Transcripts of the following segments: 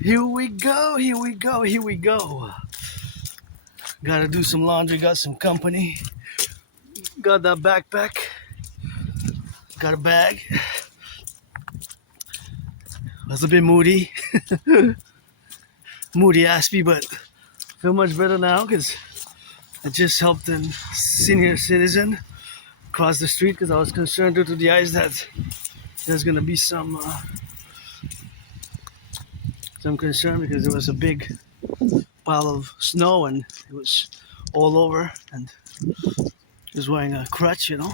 Here we go, here we go, here we go. Gotta do some laundry, got some company. Got that backpack. Got a bag. Was a bit moody. Moody Aspie, but feel much better now because I just helped a senior citizen cross the street because I was concerned due to the ice that there's gonna be some concern because there was a big pile of snow and it was all over and he was wearing a crutch, you know.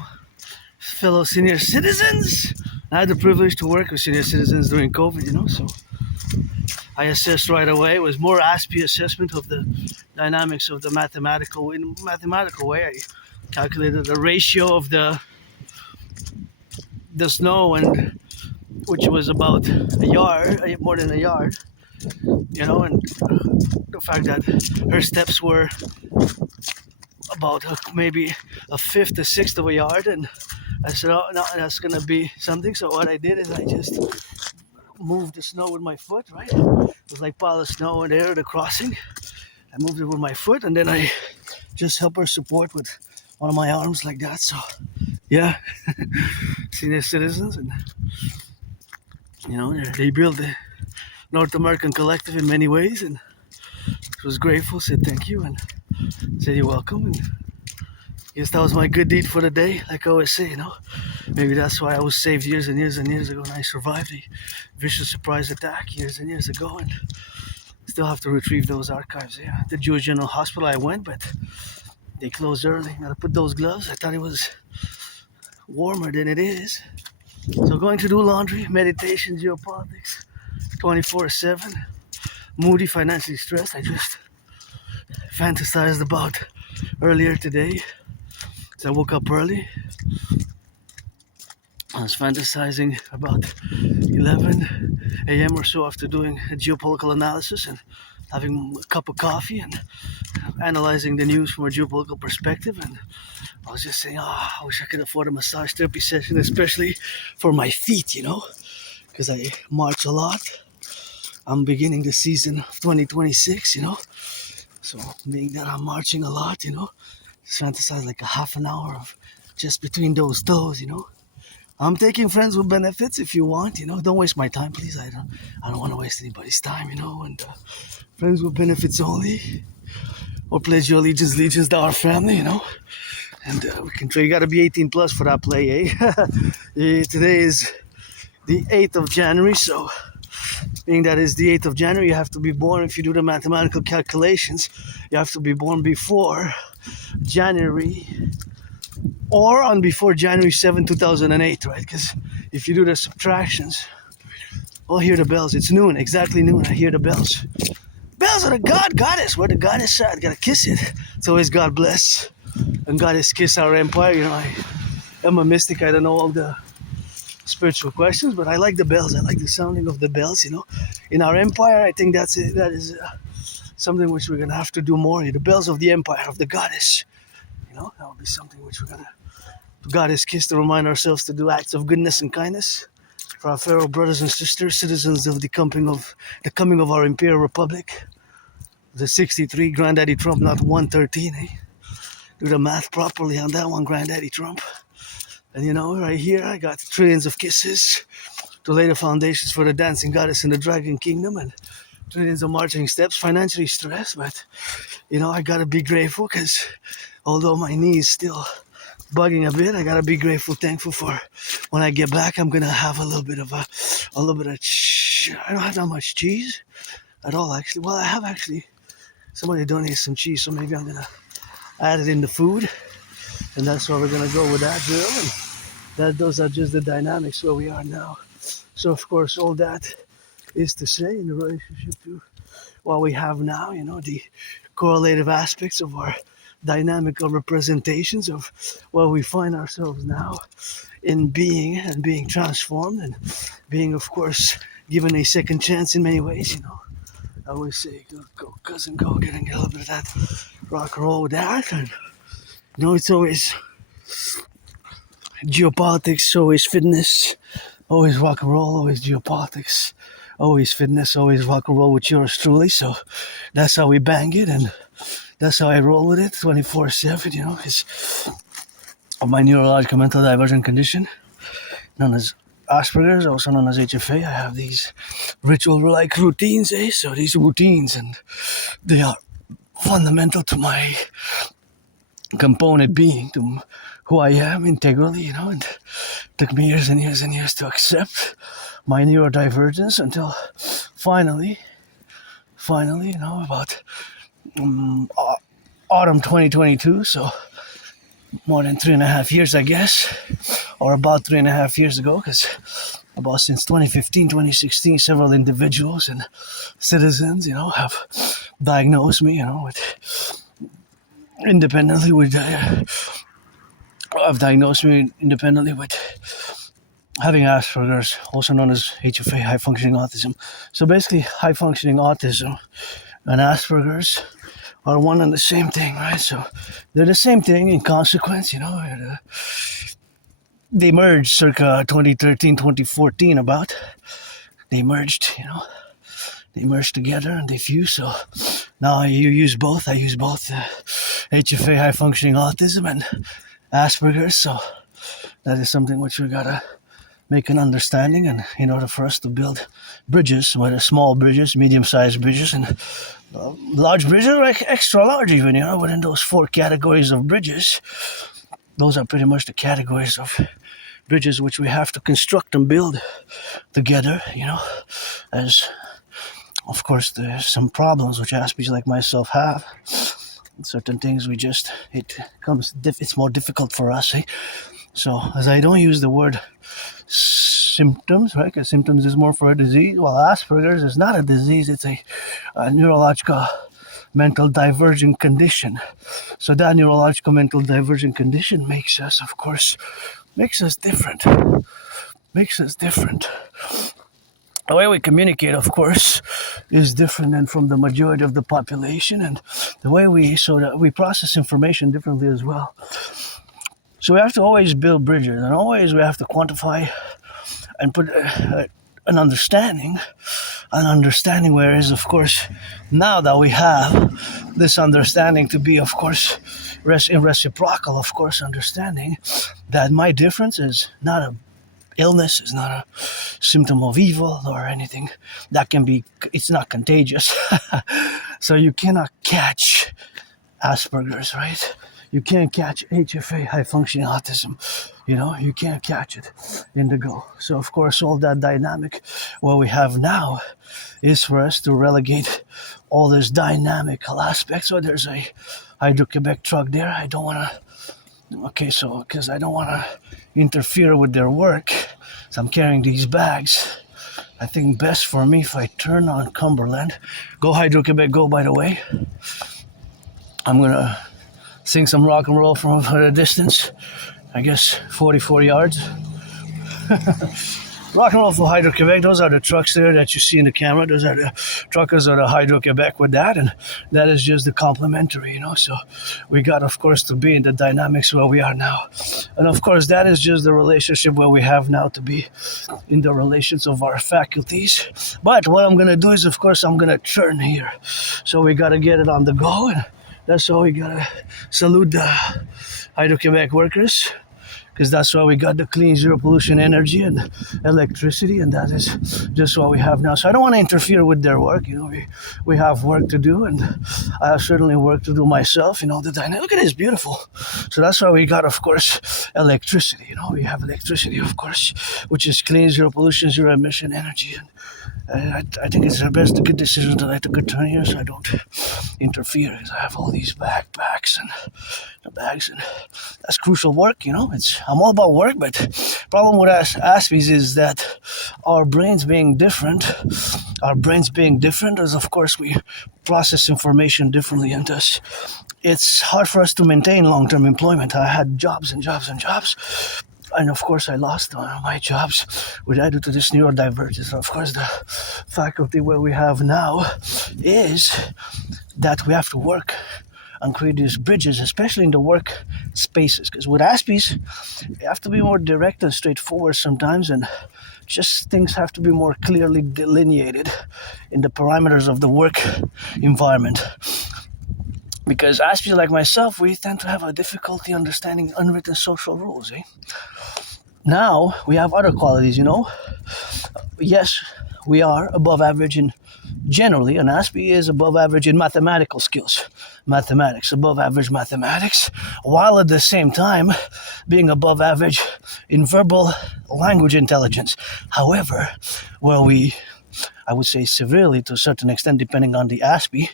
Fellow senior citizens. I had the privilege to work with senior citizens during COVID, you know, so I assessed right away. It was more Aspie assessment of the dynamics of the mathematical. In a mathematical way, I calculated the ratio of the snow, and which was about a yard, more than a yard, you know, and the fact that her steps were about maybe a fifth, a sixth of a yard, and I said, oh no, that's gonna be something. So what I did is I just moved the snow with my foot, right? It was like pile of snow in there, the crossing. I moved it with my foot, and then I just help her support with one of my arms like that. So, yeah, senior citizens, and you know, they built the North American Collectif in many ways, and I was grateful. Said thank you, and said you're welcome. And I guess that was my good deed for the day, like I always say, you know. Maybe that's why I was saved years and years and years ago, and I survived a vicious surprise attack years and years ago, and still have to retrieve those archives. Yeah, the Jewish General Hospital I went, but they closed early. Gotta put those gloves. I thought it was warmer than it is. So going to do laundry, meditation, geopolitics, 24/7. Moody, financially stressed. I just fantasized about earlier today. So I woke up early. I was fantasizing about 11 a.m. or so after doing a geopolitical analysis and having a cup of coffee and analyzing the news from a geopolitical perspective. And I was just saying, I wish I could afford a massage therapy session, especially for my feet, you know, because I march a lot. I'm beginning the season of 2026, you know. So being that I'm marching a lot, you know, just fantasize like a half an hour of just between those toes, you know. I'm taking friends with benefits if you want, you know. Don't waste my time, please. I don't want to waste anybody's time, you know. And friends with benefits only, or pledge your allegiance to our family, you know. And we can try. You got to be 18 plus for that play, eh? Yeah, today is the 8th of January, so being that is the 8th of January, you have to be born. If you do the mathematical calculations, you have to be born before January or on before January 7, 2008, right? Because if you do the subtractions, I'll hear the bells. It's noon, exactly noon. I hear the bells. Bells are the goddess. Where the goddess at? Gotta kiss it. It's always God bless. And goddess kiss our empire. You know, I am a mystic. I don't know all the spiritual questions, but I like the bells. I like the sounding of the bells, you know. In our empire, I think that's it. That is something which we're gonna have to do more. The bells of the empire, of the goddess. You know, that will be something which we're gonna goddess kiss to remind ourselves to do acts of goodness and kindness for our fellow brothers and sisters, citizens of the coming of our Imperial Republic. The 63, Granddaddy Trump, not 113, eh? Do the math properly on that one, Granddaddy Trump. And you know, right here, I got trillions of kisses to lay the foundations for the dancing goddess in the dragon kingdom, and trillions of marching steps, financially stressed, but you know, I gotta be grateful because although my knee is still bugging a bit, I gotta be grateful, thankful for when I get back. I'm gonna have a little bit of I don't have that much cheese at all, actually. Well, I have actually, somebody donated some cheese, so maybe I'm gonna add it in the food, and that's why we're gonna go with that drill. And those are just the dynamics where we are now. So of course, all that is to say in the relationship to what we have now, you know, the correlative aspects of our dynamical representations of where we find ourselves now in being and being transformed and being, of course, given a second chance in many ways, you know. I always say, go cousin, go, get a little bit of that rock and roll with that. And, you know, it's always geopolitics, always fitness, always rock and roll, always geopolitics, always fitness, always rock and roll with yours truly. So that's how we bang it, and that's how I roll with it 24/7, because of my neurological mental divergent condition, known as Asperger's, also known as HFA. I have these ritual-like routines, So these routines, and they are fundamental to my component being, to who I am integrally, and it took me years and years and years to accept my neurodivergence until finally, about autumn 2022, so more than 3.5 years, I guess, or about 3.5 years ago, because about since 2015, 2016, several individuals and citizens, have diagnosed me, with independently with having Asperger's, also known as HFA, high functioning autism. So basically, high functioning autism and Asperger's are one and the same thing, right? So they're the same thing in consequence, they merged circa 2013, 2014 about. They merged, they merged together and they fused. So now you use both. I use both HFA, high functioning autism, and Asperger's. So that is something which we gotta make an understanding, and in order for us to build bridges, whether small bridges, medium-sized bridges, and large bridges, like extra large even, within those 4 categories of bridges, those are pretty much the categories of bridges which we have to construct and build together, as of course there's some problems which Aspies like myself have. Certain things it's more difficult for us, So as I don't use the word symptoms, right? Because symptoms is more for a disease. Well, Asperger's is not a disease. It's a neurological mental divergent condition. So that neurological mental divergent condition makes us different. The way we communicate, of course, is different than from the majority of the population, and the way we process information differently as well. So we have to always build bridges, and always we have to quantify and put an understanding, whereas, of course, now that we have this understanding to be, of course, reciprocal, of course, understanding that my difference is not a illness, is not a symptom of evil or anything that it's not contagious. So you cannot catch Asperger's, right? You can't catch HFA, high functioning autism. You can't catch it in the go. So of course, all that dynamic, what we have now is for us to relegate all this dynamical aspects. So there's a Hydro-Quebec truck there. I don't want to, because I don't want to interfere with their work. So I'm carrying these bags. I think best for me if I turn on Cumberland. Go Hydro-Quebec, go, by the way. I'm going to sing some rock and roll from a distance, I guess 44 yards. Rock and roll for Hydro-Quebec. Those are the trucks there that you see in the camera. Those are the truckers of the Hydro-Quebec with that, and that is just the complementary, So we got, of course, to be in the dynamics where we are now. And of course, that is just the relationship where we have now to be in the relations of our faculties. But what I'm going to do is, of course, I'm going to turn here. So we got to get it on the go, and that's why we got to salute the Hydro-Quebec workers, because that's why we got the clean zero pollution energy and electricity, and that is just what we have now. So I don't want to interfere with their work. We have work to do, and I have certainly work to do myself. The dynamic. Look at this, beautiful. So that's why we got, of course, electricity. We have electricity, of course, which is clean zero pollution, zero emission energy, and I think it's the best good decision that I took a turn here, so I don't interfere, because I have all these backpacks and the bags, and that's crucial work. I'm all about work, but problem with us Aspies is that our brains being different, is, of course, we process information differently, and thus it's hard for us to maintain long-term employment. I had jobs and jobs and jobs, and of course I lost my jobs, which I due to this neurodivergence. Of course, the faculty where we have now is that we have to work and create these bridges, especially in the work spaces. Because with Aspies, you have to be more direct and straightforward sometimes, and just things have to be more clearly delineated in the parameters of the work environment. Because Aspies like myself, we tend to have a difficulty understanding unwritten social rules. Now we have other qualities, Yes, we are above average in generally, an Aspie is above average in mathematical skills. Mathematics, above average mathematics, while at the same time being above average in verbal language intelligence. However, where we, I would say severely to a certain extent, depending on the Aspie,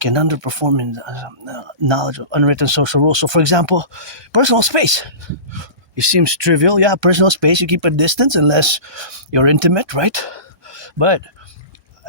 can underperform in knowledge of unwritten social rules. So, for example, personal space. It seems trivial. Yeah, personal space, you keep a distance unless you're intimate, right? But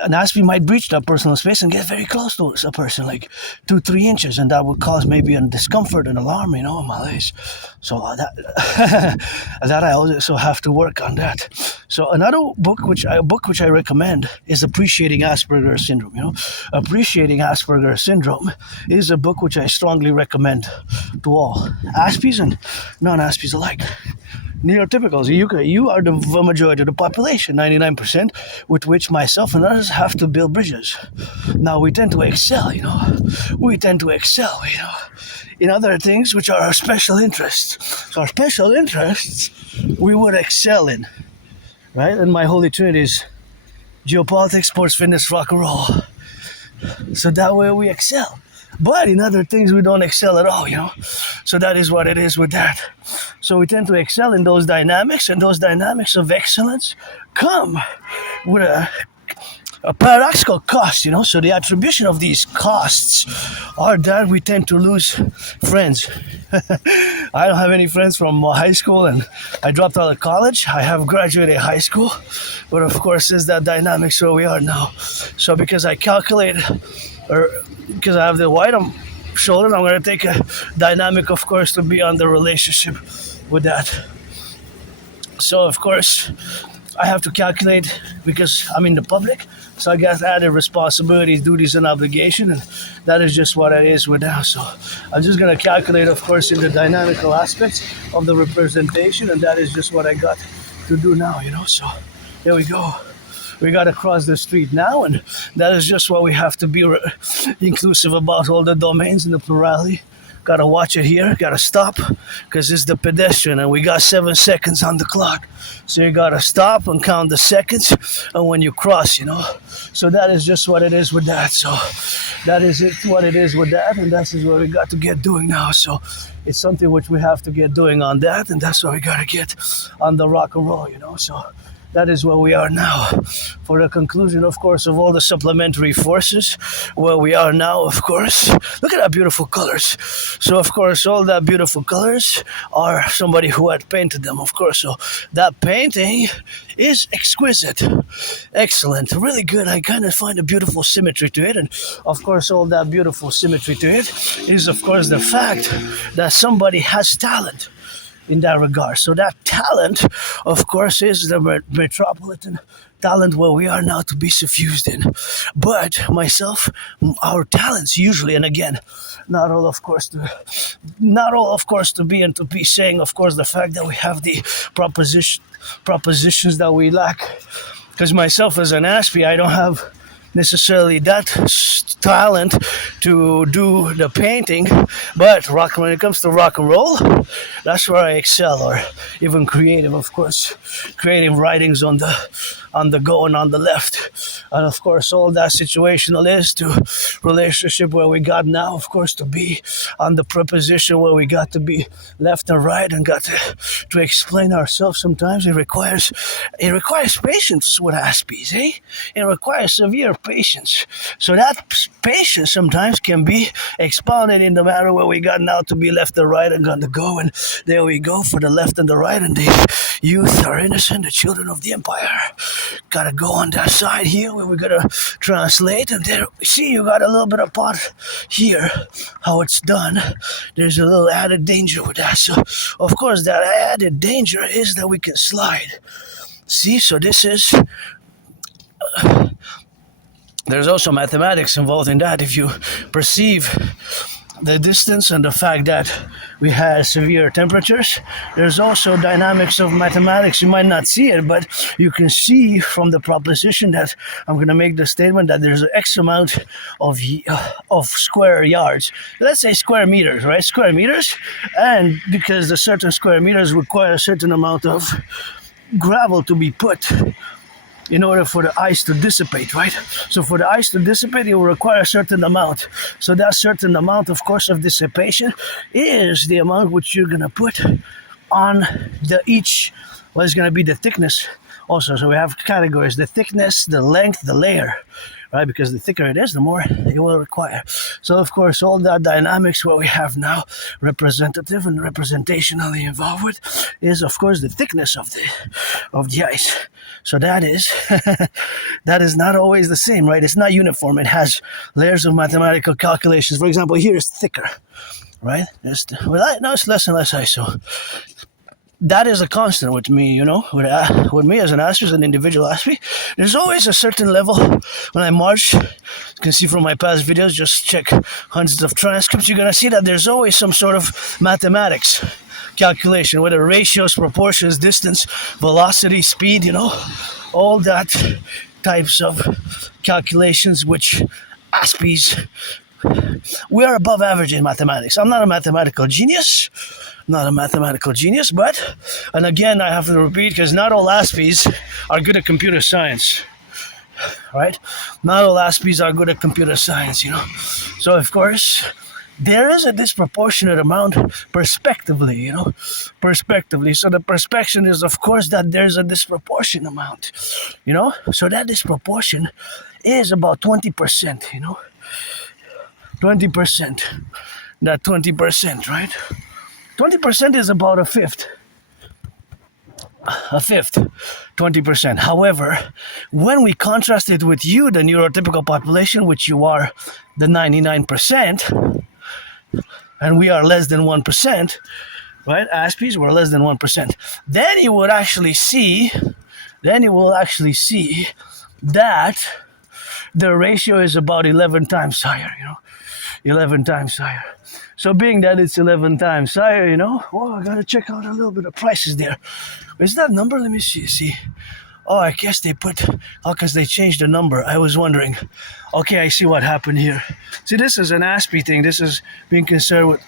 an Aspie might breach that personal space and get very close to a person, like 2-3 inches, and that would cause maybe a discomfort and alarm, malaise. So that I also have to work on that. So another book which I recommend is Appreciating Asperger's Syndrome. Appreciating Asperger's Syndrome is a book which I strongly recommend to all Aspies and non-Aspies alike. Neurotypicals, you are the majority of the population, 99%, with which myself and others have to build bridges. Now we tend to excel, in other things which are our special interests. So our special interests, we would excel in, right? And my holy trinity is geopolitics, sports, fitness, rock and roll. So that way we excel. But in other things, we don't excel at all, So that is what it is with that. So we tend to excel in those dynamics, and those dynamics of excellence come with a paradoxical cost, So the attribution of these costs are that we tend to lose friends. I don't have any friends from high school, and I dropped out of college. I have graduated high school, but of course, is that dynamics where we are now. So because I calculate, or because I have the white shoulder, I'm going to take a dynamic, of course, to be on the relationship with that. So, of course, I have to calculate because I'm in the public. So I got added responsibilities, duties, and obligation, and that is just what it is with now. So I'm just going to calculate, of course, in the dynamical aspects of the representation, and that is just what I got to do now, So there we go. We got to cross the street now, and that is just what we have to be inclusive about all the domains in the plurality. Got to watch it here, got to stop, because it's the pedestrian, and we got 7 seconds on the clock. So you got to stop and count the seconds, and when you cross, So that is just what it is with that. So that is what it is with that, and that is what we got to get doing now. So it's something which we have to get doing on that, and that's what we got to get on the rock and roll, So that is where we are now. For the conclusion, of course, of all the supplementary forces, where we are now, of course. Look at that beautiful colors. So, of course, all that beautiful colors are somebody who had painted them, of course. So that painting is exquisite. Excellent. Really good. I kind of find a beautiful symmetry to it. And, of course, all that beautiful symmetry to it is, of course, the fact that somebody has talent in that regard. So that talent, of course, is the metropolitan talent where we are now to be suffused in. But myself, our talents usually, and again, not all, of course, to be and to be saying, of course, the fact that we have the propositions that we lack. Because myself as an Aspie, I don't have necessarily that talent to do the painting, but when it comes to rock and roll, that's where I excel, or even creative, of course, creative writings on the go and on the left, and of course all that situational is to relationship where we got now, of course, to be on the preposition where we got to be left and right, and got to explain ourselves. Sometimes it requires patience with Aspies, It requires severe patience. So that patience sometimes can be expounded in the matter where we got now to be left and right and got to go, and there we go for the left and the right, and the youth are innocent, the children of the empire. Gotta go on that side here where we're gonna translate, and there, see, you got a little bit of part here, how it's done. There's a little added danger with that. So, of course, that added danger is that we can slide. See, so this is... there's also mathematics involved in that. If you perceive the distance and the fact that we had severe temperatures. There's also dynamics of mathematics. You might not see it, but you can see from the proposition that I'm going to make the statement that there's X amount of square yards. Let's say square meters, right? Square meters. And because the certain square meters require a certain amount of gravel to be put in order for the ice to dissipate, right? So for the ice to dissipate, it will require a certain amount. So that certain amount, of course, of dissipation is the amount which you're going to put on the each, what is going to be the thickness also. So we have categories: the thickness, the length, the layer, right? Because the thicker it is, the more it will require. So of course, all that dynamics what we have now, representative and representationally involved with, is of course the thickness of the ice. So that is that is not always the same, right? It's not uniform. It has layers of mathematical calculations. For example, here is thicker, right? Now it's less and less ice. So that is a constant with me, you know, with me as an Aspie, as an individual Aspie. There's always a certain level when I march. You can see from my past videos, just check hundreds of transcripts, you're going to see that there's always some sort of mathematics calculation, whether ratios, proportions, distance, velocity, speed, you know, all that types of calculations which Aspies, we are above average in mathematics. I'm not a mathematical genius, but, and again, I have to repeat, because not all Aspies are good at computer science, right? Not all Aspies are good at computer science, you know. So, of course, there is a disproportionate amount perspectively, you know, perspectively. So the perspection is, of course, that there's a disproportionate amount, you know. So that disproportion is about 20%, you know. 20%. That 20%, right? 20% is about a fifth. 20%. However, when we contrast it with you, the neurotypical population, which you are the 99%, and we are less than 1%, right? Aspies were less than 1%. Then you will actually see that the ratio is about 11 times higher, you know, 11 times higher. So being that it's 11 times higher, you know, I gotta check out a little bit of prices there. Where's that number? Let me see. Oh, I guess they because they changed the number. I was wondering. Okay, I see what happened here. See, this is an Aspie thing. This is being concerned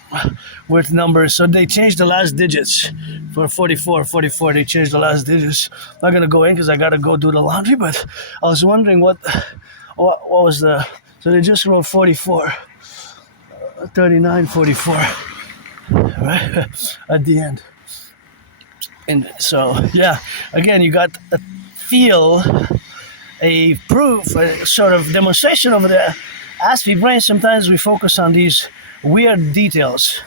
with numbers. So they changed the last digits for 44. They changed the last digits. I'm not gonna go in because I gotta go do the laundry. But I was wondering what was the. So they just wrote 44, 39, 44, right at the end. And so, yeah, again, you got a feel, a proof, a sort of demonstration of the Aspie brain. Sometimes we focus on these weird details,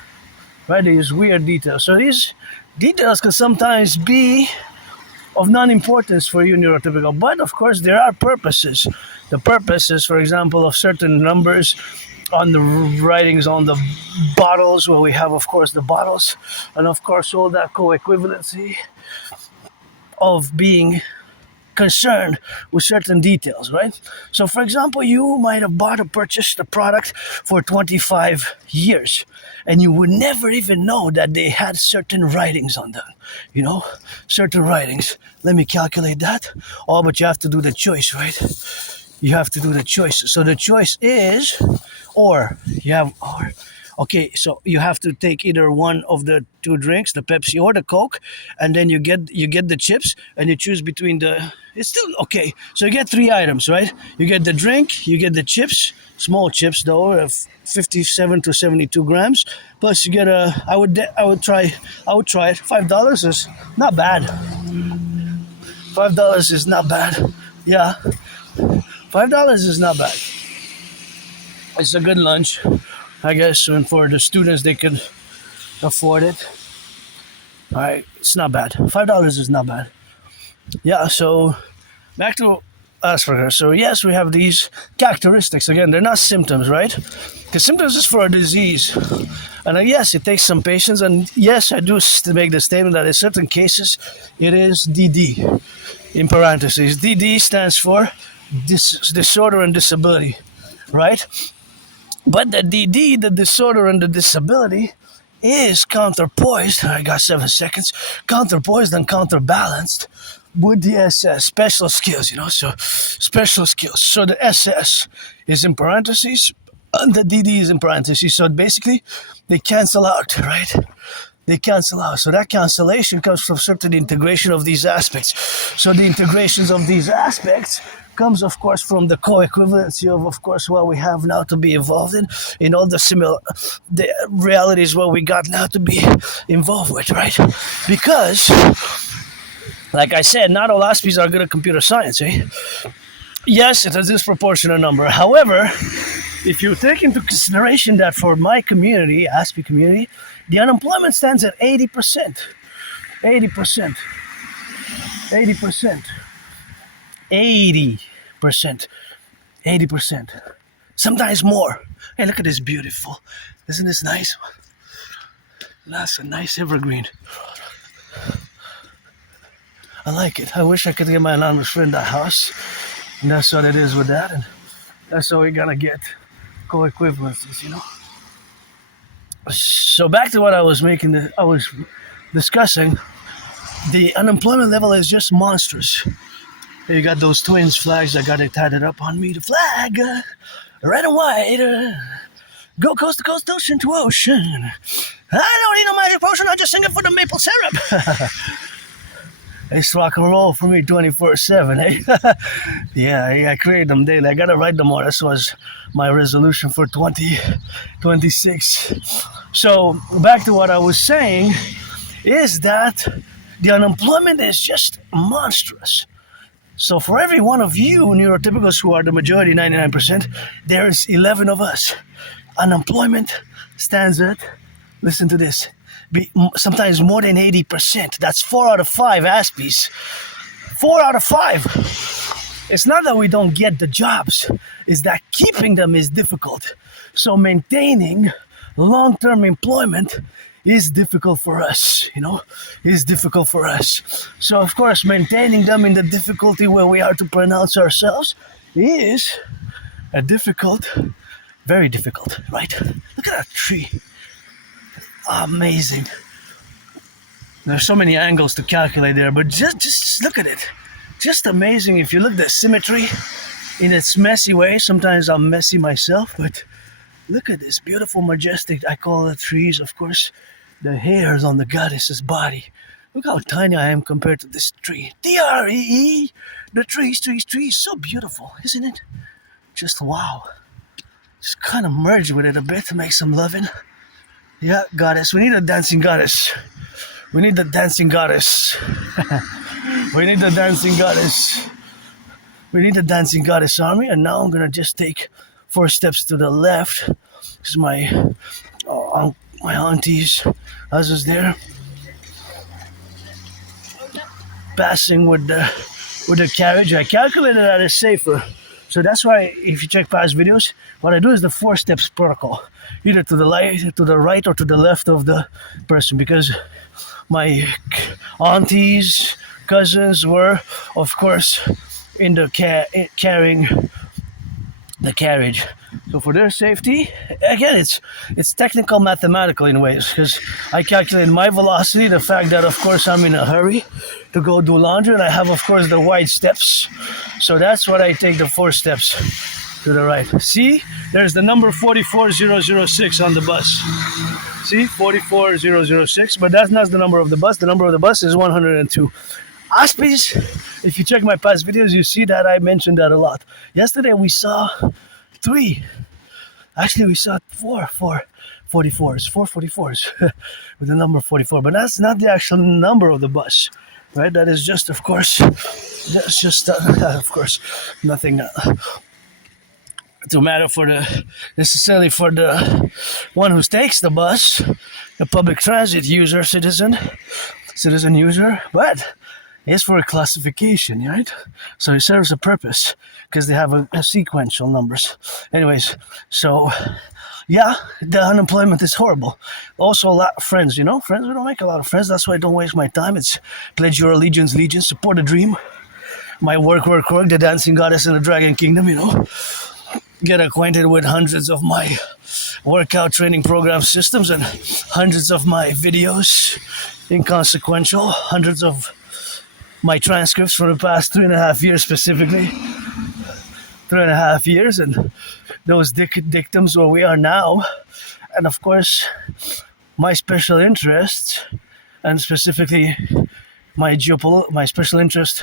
right? These weird details. So these details can sometimes be of non-importance for you neurotypical, but of course there are purposes. The purposes, for example, of certain numbers on the writings on the bottles, where we have, of course, the bottles, and of course all that co-equivalency of being concerned with certain details, right? So, for example, you might have purchased a product for 25 years, and you would never even know that they had certain writings on them, you know, certain writings. Let me calculate that. Oh, but you have to do the choice, right? You have to do the choice. So the choice is, okay, so you have to take either one of the two drinks, the Pepsi or the Coke, and then you get the chips, and you choose between the. It's still okay. So you get three items, right? You get the drink, you get the chips, small chips though, 57 to 72 grams. Plus you get I would try it. $5 is not bad. $5 is not bad. Yeah, $5 is not bad. It's a good lunch, I guess, and for the students, they could afford it. All right, it's not bad. $5 is not bad. Yeah, so back to Asperger's. So yes, we have these characteristics. Again, they're not symptoms, right? Because symptoms is for a disease. And yes, it takes some patience. And yes, I do make the statement that in certain cases, it is DD, in parentheses. DD stands for disorder and disability, right? But the DD, the disorder and the disability, is counterpoised. I got 7 seconds. Counterpoised and counterbalanced with the SS, special skills, so special skills. So the SS is in parentheses and the DD is in parentheses. So basically, they cancel out, right? They cancel out. So that cancellation comes from certain integration of these aspects. So the integrations of these aspects comes, of course, from the co-equivalency of course, what we have now to be involved in all the realities what we got now to be involved with, right? Because, like I said, not all Aspies are good at computer science, eh? Yes, it's a disproportionate number. However, if you take into consideration that for my community, Aspie community, the unemployment stands at 80%. 80%. 80%. 80%. 80%. Sometimes more. Hey, look at this beautiful. Isn't this nice? That's a nice evergreen. I like it. I wish I could get my anonymous friend a house. And that's what it is with that. And that's how we're gonna get co-equivalencies, So back to what I was discussing. The unemployment level is just monstrous. You got those twins flags. I got it tatted up on me. The flag, red and white, go coast to coast, ocean to ocean. I don't need no magic potion. I just sing it for the maple syrup. It's rock and roll for me 24/7, eh? Yeah, I create them daily. I gotta write them more. This was my resolution for 2026. So back to what I was saying is that the unemployment is just monstrous. So for every one of you neurotypicals who are the majority, 99%, there's 11 of us. Unemployment stands at, listen to this, sometimes more than 80%. That's 4 out of 5 Aspies. 4 out of 5. It's not that we don't get the jobs, it's that keeping them is difficult. So maintaining long-term employment is difficult for us, is difficult for us. So of course, maintaining them in the difficulty where we are to pronounce ourselves is a difficult, very difficult, right? Look at that tree. Amazing. There's so many angles to calculate there, but just look at it. Just amazing. If you look at the symmetry in its messy way, sometimes I'm messy myself, but look at this beautiful, majestic, I call it trees, of course, the hairs on the goddess's body. Look how tiny I am compared to this tree. Tree, the trees, so beautiful, isn't it? Just wow. Just kind of merge with it a bit to make some loving. Yeah, goddess. We need a dancing goddess. We need the dancing goddess. We need the dancing goddess. We need the dancing goddess army. And now I'm going to just take 4 steps to the left. Because my auntie's house is there. Passing with the carriage. I calculated that it's safer. So that's why, if you check past videos, what I do is the 4 steps protocol, either to the right, or to the left of the person, because my aunties, cousins were, of course, in the carrying the carriage. So for their safety, again, it's technical, mathematical in ways, because I calculate my velocity, the fact that, of course, I'm in a hurry to go do laundry, and I have, of course, the wide steps. So that's what I take the 4 steps to the right. See, there's the number 44006 on the bus. See, 44006, but that's not the number of the bus. The number of the bus is 102. Aspies, if you check my past videos, you see that I mentioned that a lot. Yesterday we saw 3. Actually, we saw 4 44s with the number 44, but that's not the actual number of the bus, right? That is just, of course, that's just, of course, nothing to matter necessarily for the one who takes the bus, the public transit user, citizen user, but it's for a classification, right? So it serves a purpose because they have a sequential numbers. Anyways, so yeah, the unemployment is horrible. Also, a lot of friends, friends, we don't make a lot of friends. That's why I don't waste my time. It's pledge your allegiance, support the dream. My work, the dancing goddess in the dragon kingdom, get acquainted with hundreds of my workout training program systems and hundreds of my videos, inconsequential, hundreds of my transcripts for the past 3.5 years specifically. 3.5 years, and those dictums where we are now. And of course, my special interests, and specifically my special interest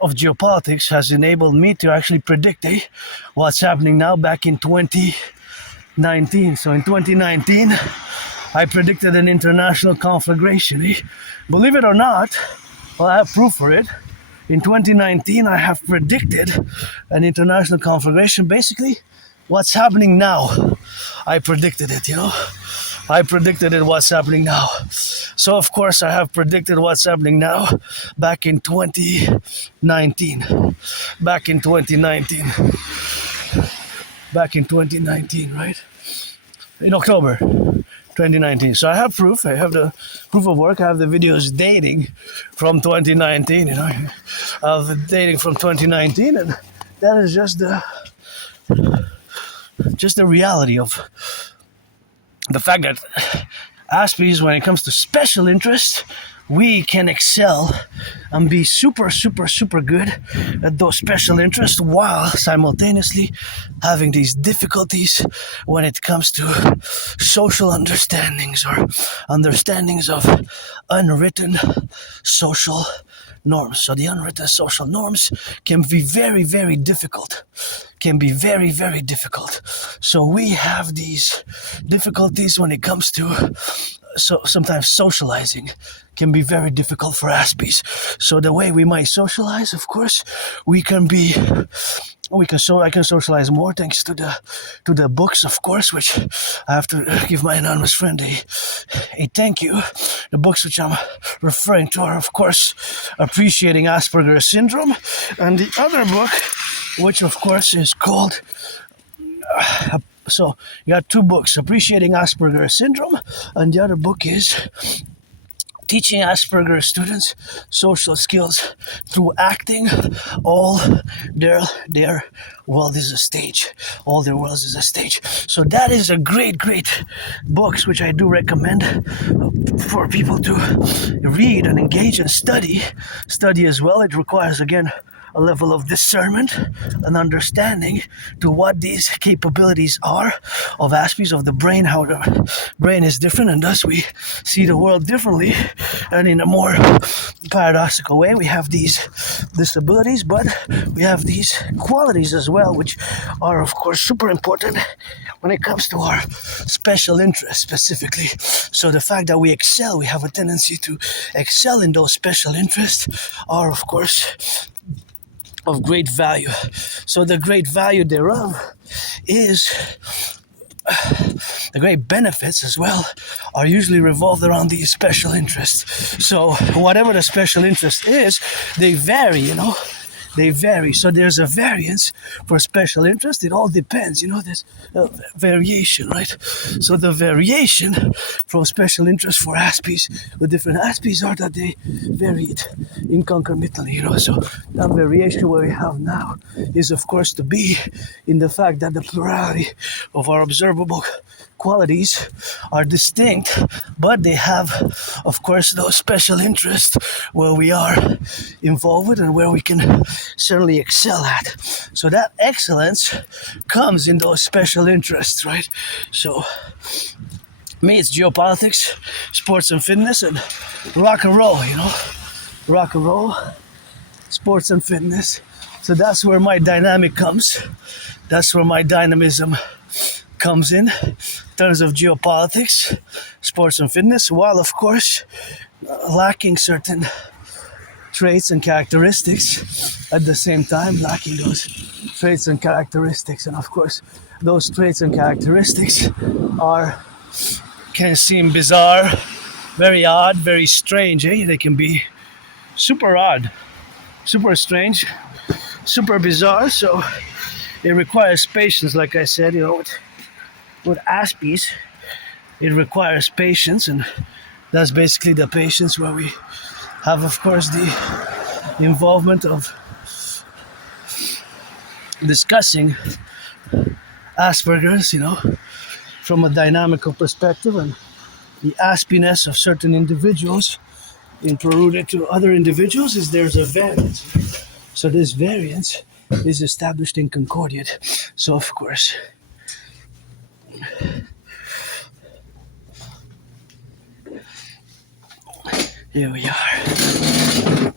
of geopolitics has enabled me to actually predict what's happening now back in 2019. So in 2019, I predicted an international conflagration. Believe it or not, well, I have proof for it. In 2019, I have predicted an international conflagration. Basically, what's happening now, I predicted it, I predicted it, what's happening now. So, of course, I have predicted what's happening now back in 2019. Back in 2019, right? In October 2019. So I have proof. I have the proof of work. I have the videos dating from 2019, I have the dating from 2019, and that is just the reality of the fact that Aspies, when it comes to special interest, we can excel and be super, super, super good at those special interests while simultaneously having these difficulties when it comes to social understandings or understandings of unwritten social norms. So the unwritten social norms can be very, very difficult. So we have these difficulties when it comes to sometimes socializing can be very difficult for Aspies. So the way we might socialize, of course, I can socialize more thanks to the books, of course, which I have to give my anonymous friend a thank you. The books which I'm referring to are, of course, Appreciating Asperger's Syndrome, and the other book, which of course is called so you got two books, Appreciating Asperger's Syndrome, and the other book is Teaching Asperger's Students Social Skills Through Acting. All their world is a stage. All their worlds is a stage. So that is a great books which I do recommend for people to read and engage and study as well. It requires, again, a level of discernment and understanding to what these capabilities are of Aspies, of the brain, how the brain is different, and thus we see the world differently. And in a more paradoxical way, we have these disabilities, but we have these qualities as well, which are, of course, super important when it comes to our special interests specifically. So the fact that we excel, we have a tendency to excel in those special interests, are, of course, of great value. So the great value thereof is the great benefits as well are usually revolved around these special interests. So whatever the special interest is, they vary, they vary. So there's a variance for special interest. It all depends, there's a variation, right? So the variation from special interest for Aspies with different Aspies are that they varied inconcomitantly, So that variation what we have now is, of course, to be in the fact that the plurality of our observable qualities are distinct, but they have, of course, those special interests where we are involved with and where we can certainly excel at. So that excellence comes in those special interests, right? So me, it's geopolitics, sports and fitness, and rock and roll, rock and roll, sports and fitness. So that's where my dynamic comes. That's where my dynamism comes in terms of geopolitics, sports and fitness, while of course lacking certain traits and characteristics at the same time, lacking those traits and characteristics. And of course those traits and characteristics can seem bizarre, very odd, very strange. They can be super odd, super strange, super bizarre. So it requires patience, like I said, with Aspies, it requires patience, and that's basically the patience where we have, of course, the involvement of discussing Asperger's, from a dynamical perspective, and the aspiness of certain individuals interrelated to other individuals is there's a variance. So this variance is established in concordiate. So of course, here we are.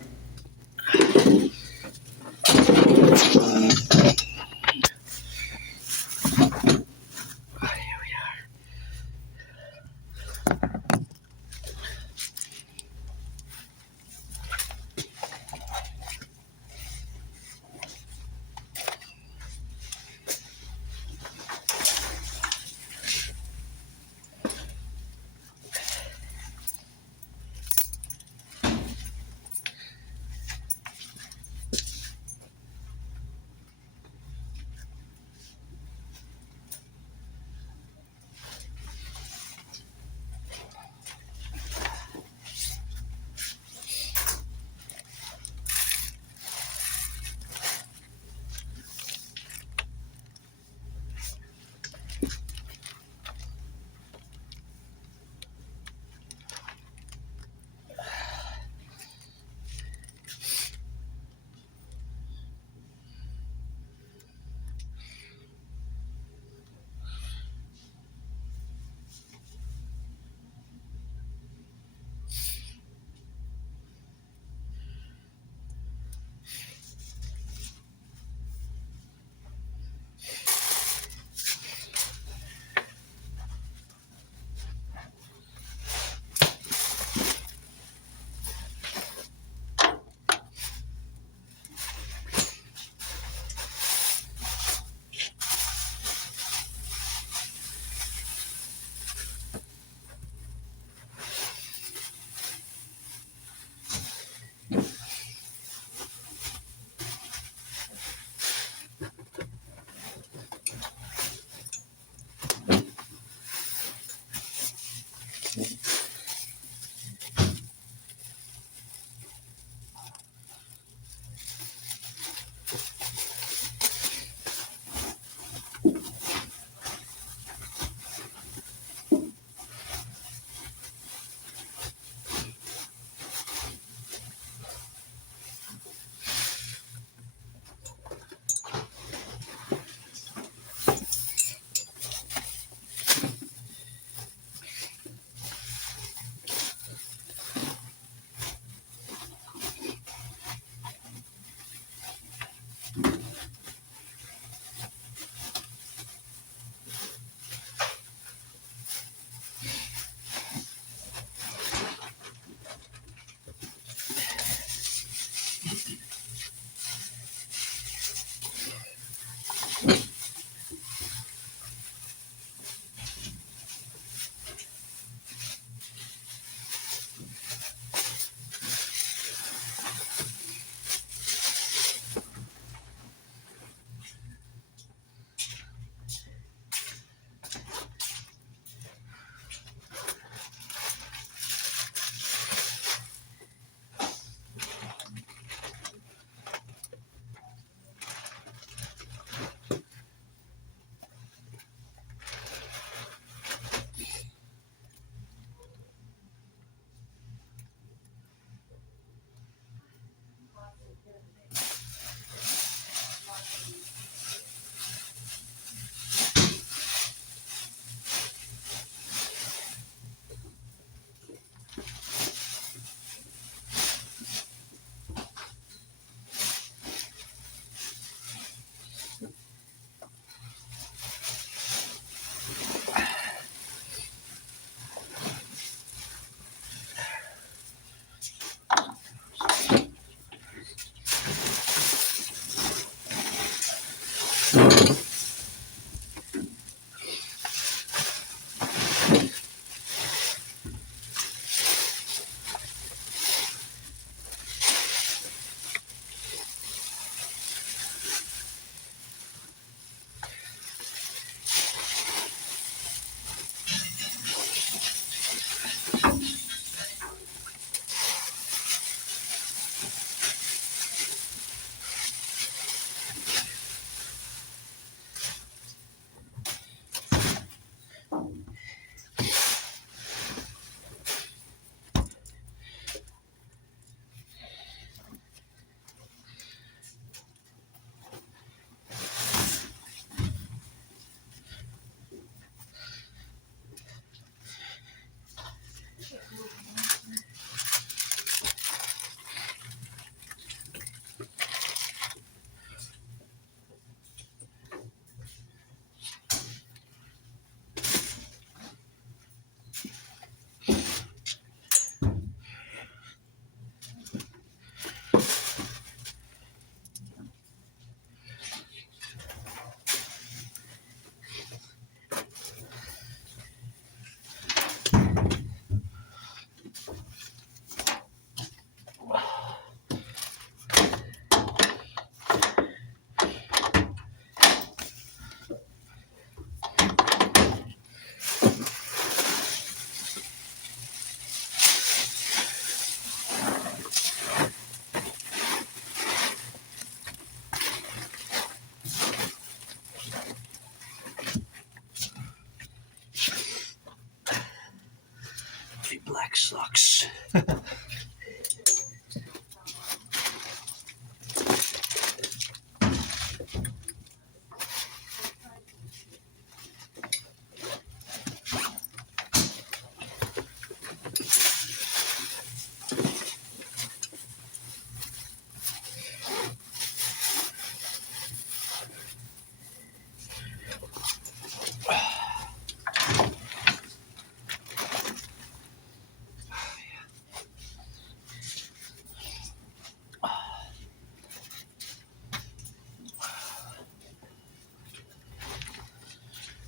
back sucks.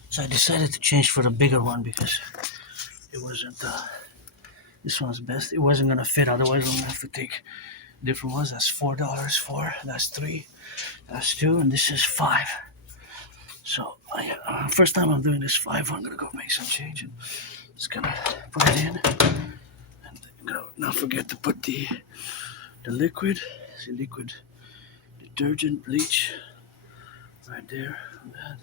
So I decided to change for the bigger one because it wasn't, this one's best. It wasn't gonna fit, otherwise I'm gonna have to take different ones. That's $4 for, that's 3, that's 2, and this is 5. So, first time I'm doing this 5, I'm gonna go make some change and just gonna put it in. And not forget to put the liquid, detergent, bleach, right there on that.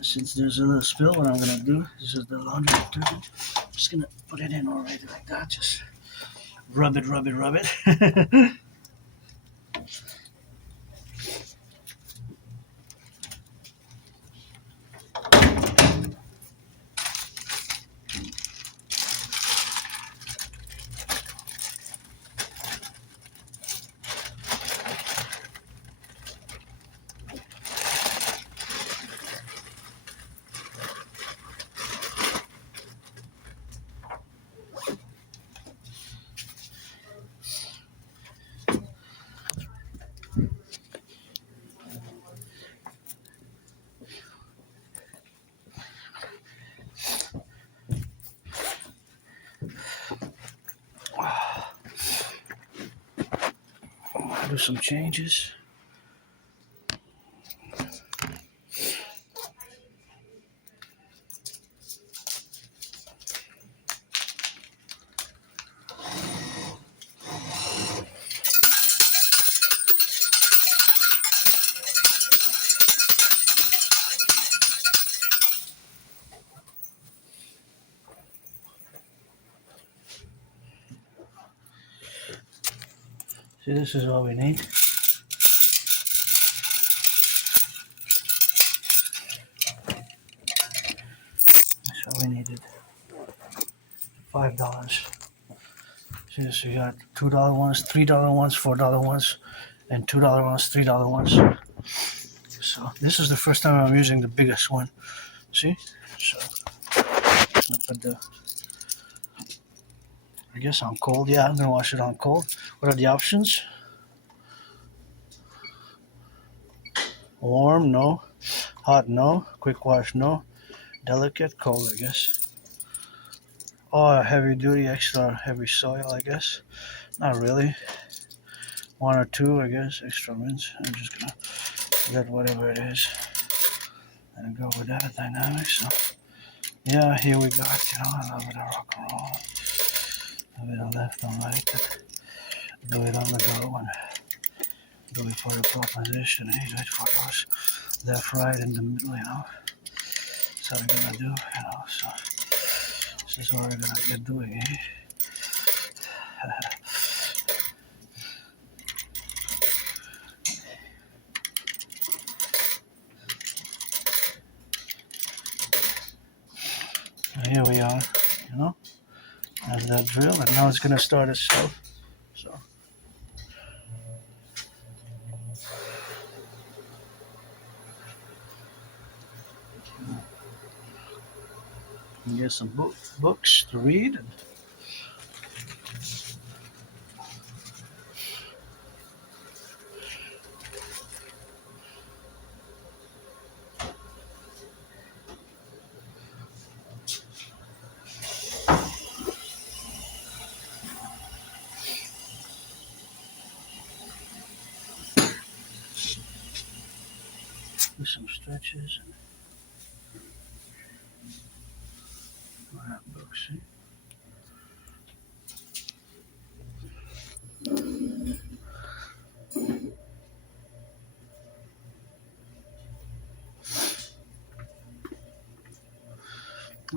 Since there's a little spill, what I'm gonna do, this is the laundry detergent. I'm just gonna put it in already like that. Just rub it. Do some changes. See, this is all we need. That's all we needed. $5. See, so you got $2 ones, $3 ones, $4 ones, and $2 ones, $3 ones. So this is the first time I'm using the biggest one. See? So I'm gonna put the, I guess on cold. Yeah, I'm gonna wash it on cold. What are the options? Warm, no. Hot, no. Quick wash, no. Delicate, cold, I guess. Oh, heavy duty, extra heavy soil, I guess. Not really. 1 or 2, I guess, extra rinse. I'm just gonna get whatever it is and go with that dynamic. So yeah, here we got, a little bit of rock and roll, a bit of left and right. Do it on the go and do it for the proposition. Right for those left, right, in the middle. That's what we're gonna do. So this is what we're gonna get doing. Here we are, as that drill, and now it's gonna start itself. So you get some books to read. do some stretches and books. See?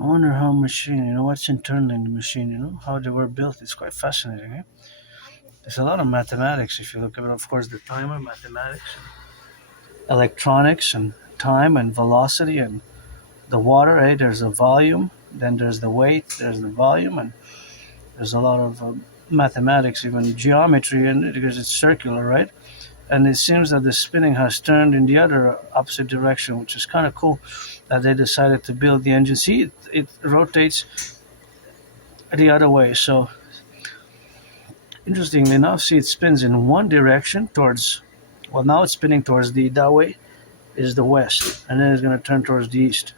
I wonder how what's internal in the machine, how they were built. It's quite fascinating. There's a lot of mathematics if you look at it. Of course, the timer, mathematics, electronics, and time and velocity, and the water. There's a volume, then there's the weight, there's the volume, and there's a lot of mathematics, even geometry in it because it's circular, right? And it seems that the spinning has turned in the other opposite direction, which is kind of cool that they decided to build the engine. See, it rotates the other way. So, interestingly enough, see, it spins in one direction towards, now it's spinning towards that way is the west, and then it's going to turn towards the east.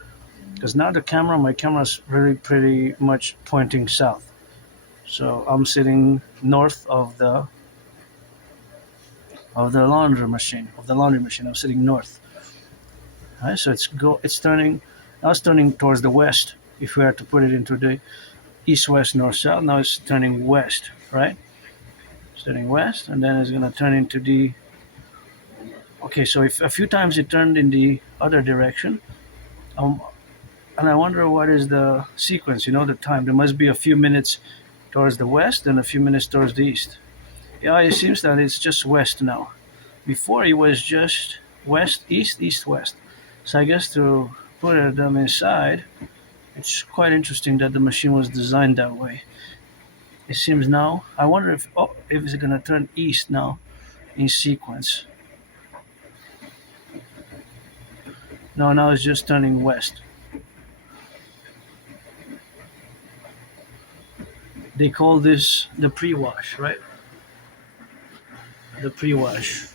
Because now my camera is really pretty much pointing south. So I'm sitting north of the laundry machine. I'm sitting north. All right, so it's turning towards the west. If we were to put it into the east, west, north, south, now it's turning west, right? It's turning west, and then it's gonna turn into the. Okay, so if a few times it turned in the other direction, and I wonder what is the sequence. The time. There must be a few minutes towards the west and a few minutes towards the east. Yeah, it seems that it's just west now. Before it was just west, east, east, west. So I guess to put them inside, it's quite interesting that the machine was designed that way. It seems now, I wonder if it's going to turn east now in sequence. No, now it's just turning west. They call this the pre-wash, right? The pre-wash.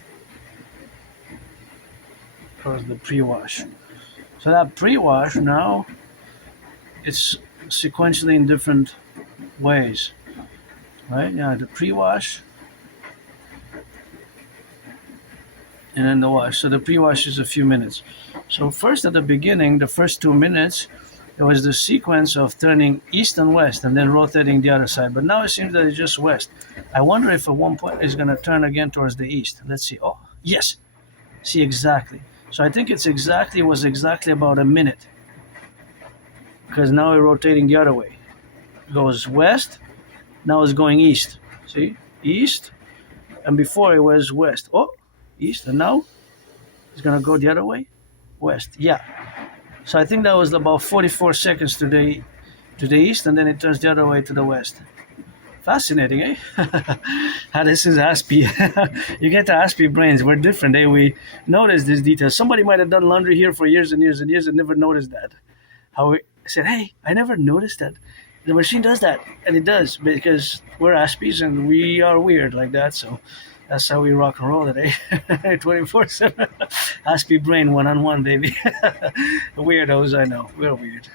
The pre-wash. So that pre-wash now, it's sequentially in different ways, right? Yeah, the pre-wash, and then the wash. So the pre-wash is a few minutes. So first at the beginning, the first 2 minutes, there was the sequence of turning east and west and then rotating the other side. But now it seems that it's just west. I wonder if at one point it's going to turn again towards the east. Let's see. Oh, yes. See, exactly. So I think it was exactly about a minute. Because now we're rotating the other way. It goes west, now it's going east. See? East. And before it was west. Oh, east. And now it's going to go the other way. West. Yeah. So I think that was about 44 seconds to the east, and then it turns the other way to the west. Fascinating, eh? This is Aspie. You get the Aspie brains. We're different, eh? We notice these details. Somebody might have done laundry here for years and years and years and never noticed that. I said, hey, I never noticed that. The machine does that, and it does, because we're Aspies and we are weird like that, so that's how we rock and roll today. 24/7. Aspie brain, one-on-one, baby. Weirdos, I know. We're weird.